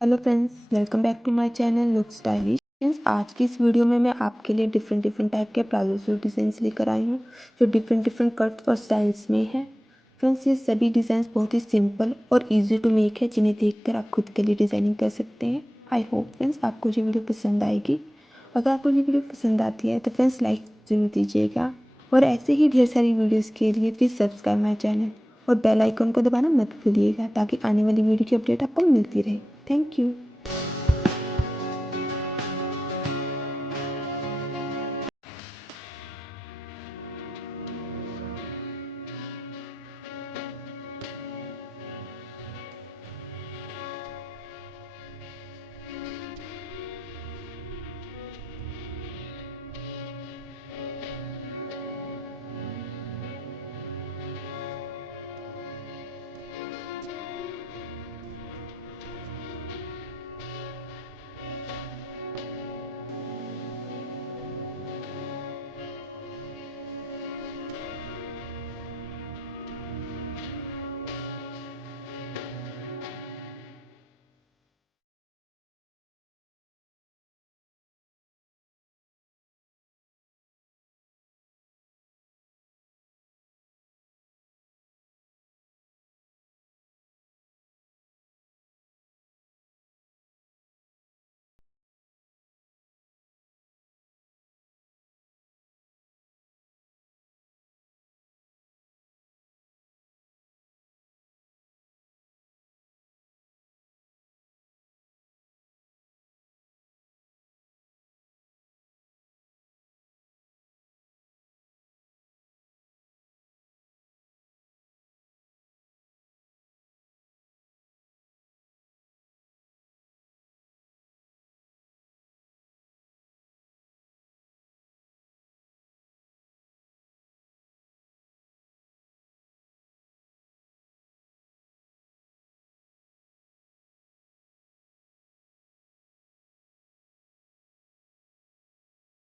Hello friends, welcome back to my channel look stylish. Friends, आज की इस video में मैं आपके लिए डिफरेंट टाइप के प्लाजो सूट डिज़ाइंस लेकर आई हूँ जो डिफरेंट कट्स और स्टाइल्स में है। फ्रेंड्स, ये सभी डिज़ाइंस बहुत ही सिंपल और इजी टू मेक है, जिन्हें देखकर आप खुद के लिए डिज़ाइनिंग कर सकते हैं। आई होप फ्रेंड्स आपको ये वीडियो पसंद आएगी। अगर आपको ये वीडियो पसंद आती है तो फ्रेंड्स लाइक ज़रूर दीजिएगा और ऐसे ही ढेर सारी वीडियोज़ के लिए प्लीज़ सब्सक्राइब माई चैनल और बेल आइकन को दबाना मत भूलिएगा ताकि आने वाली वीडियो की अपडेट आपको मिलती रहे। Thank you.